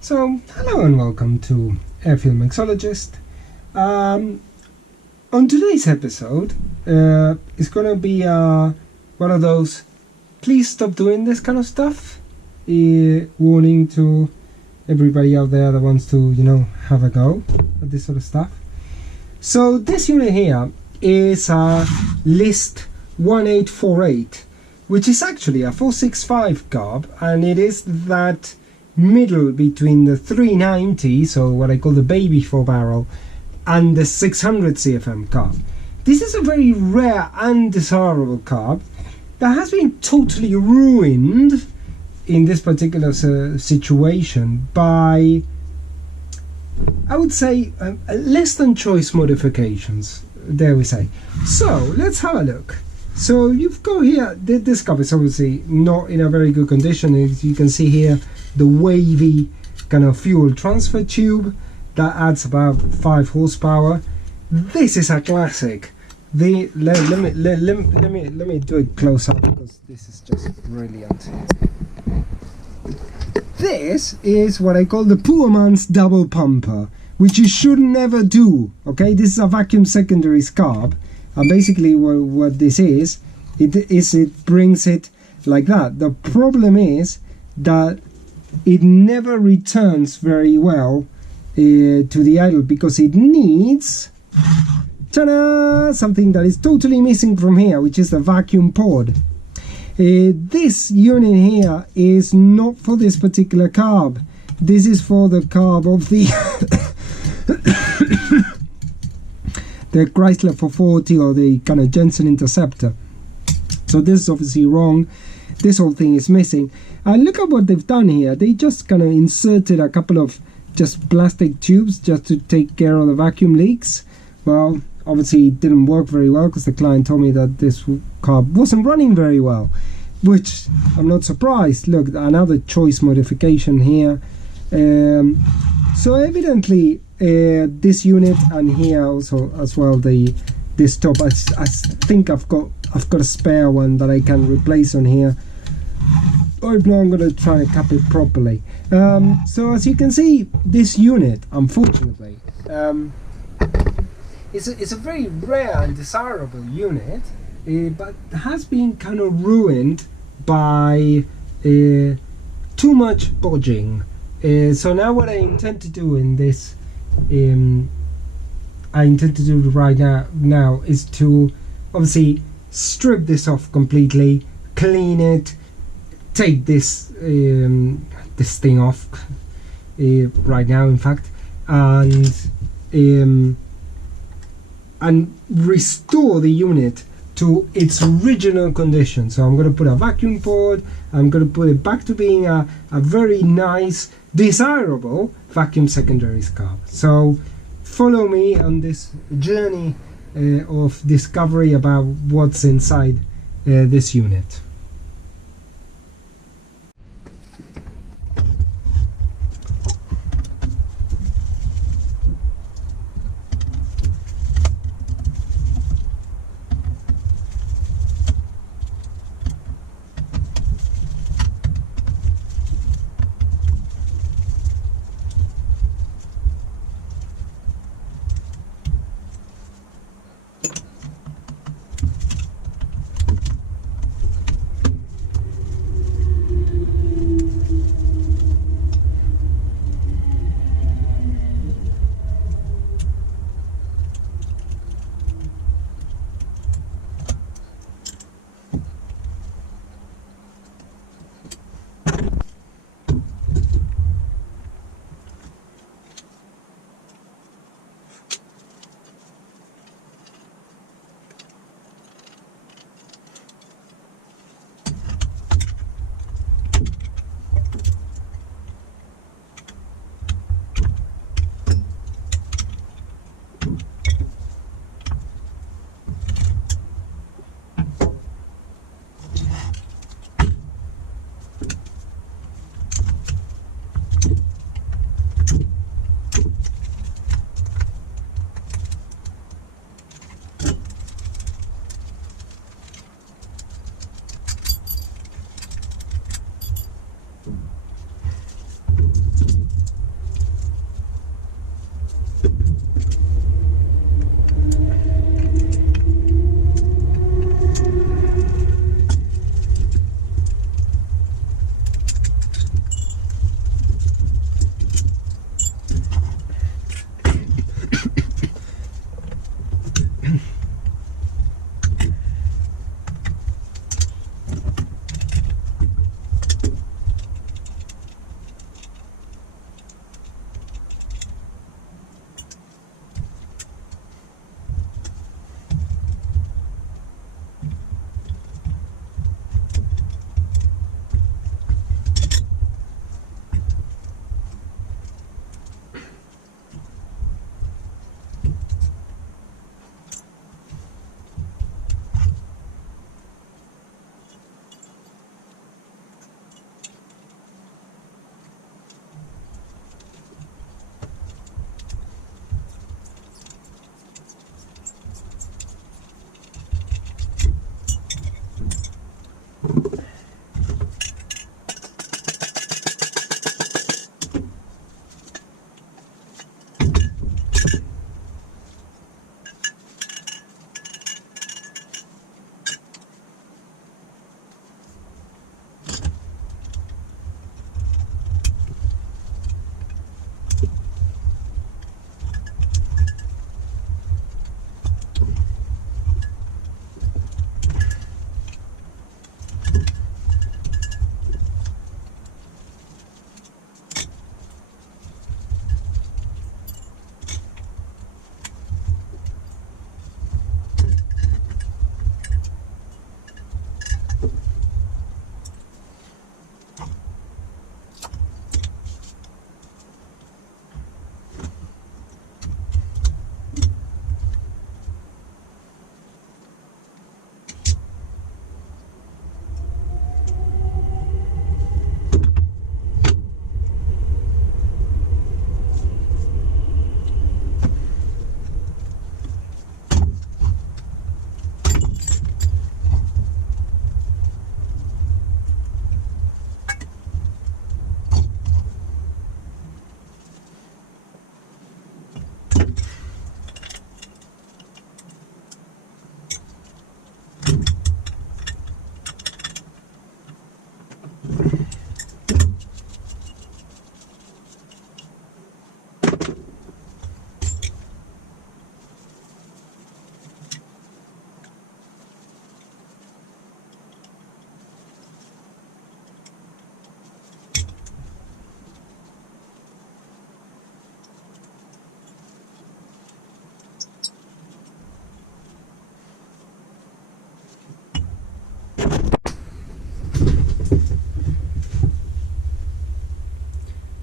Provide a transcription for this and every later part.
So, hello and welcome to Airfield Mixologist. On today's episode, it's going to be one of those please stop doing this kind of stuff warning to everybody out there that wants to, have a go at this sort of stuff. So this unit here is a List 1848, which is actually a 465 carb, and it is that middle between the 390, so what I call the baby 4-barrel, and the 600 CFM carb. This is a very rare and desirable carb that has been totally ruined in this particular situation by, I would say, less than choice modifications, dare we say. So let's have a look. So you've got here, this carb is obviously not in a very good condition. As you can see here, the wavy kind of fuel transfer tube that adds about 5 horsepower. This is a classic. Let me do it close up because this is just brilliant. This is what I call the poor man's double pumper, which you should never do. Okay, this is a vacuum secondaries carb, and basically what this is, it brings it like that. The problem is that it never returns very well to the idle because it needs something that is totally missing from here, which is the vacuum pod. This unit here is not for this particular carb. This is for the carb of the the Chrysler 440 or the kind of Jensen Interceptor. So this is obviously wrong. This whole thing is missing. And look at what they've done here. They just kind of inserted a couple of just plastic tubes just to take care of the vacuum leaks. Well, obviously it didn't work very well because the client told me that this carb wasn't running very well, which I'm not surprised. Look, another choice modification here. So evidently this unit, and here also as well this top, I think I've got a spare one that I can replace on here. Or if not, I'm going to try and cap it properly. So as you can see, this unit, unfortunately, it's a very rare and desirable unit, but has been kind of ruined by too much bodging. So now what I intend to do in this, right now is to obviously strip this off completely, clean it, take this thing off right now, in fact, and restore the unit to its original condition. So I'm going to put a vacuum pod. I'm going to put it back to being a very nice, desirable vacuum secondaries carb. So follow me on this journey of discovery about what's inside this unit.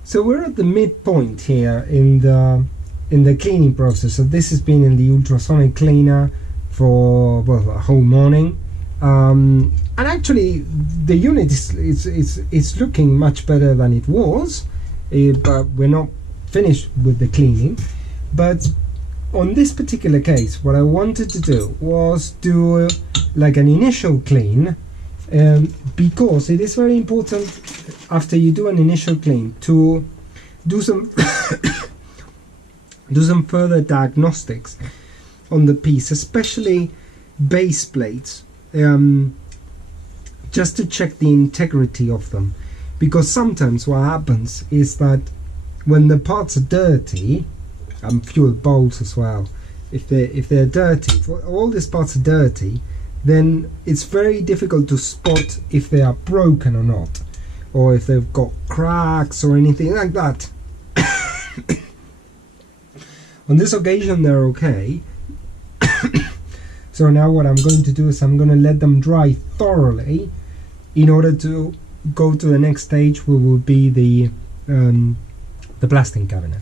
So we're at the midpoint here in the cleaning process. So this has been in the ultrasonic cleaner for a whole morning, and actually the unit is looking much better than it was, but we're not finished with the cleaning. But on this particular case, what I wanted to do was do like an initial clean, because it is very important after you do an initial clean to do some do some further diagnostics on the piece, especially base plates, just to check the integrity of them, because sometimes what happens is that when the parts are dirty, and fuel bolts as well, if they're dirty, if all these parts are dirty, then it's very difficult to spot if they are broken or not, or if they've got cracks or anything like that. On this occasion they're okay. So now what I'm going to do is I'm going to let them dry thoroughly in order to go to the next stage, which will be the blasting cabinet.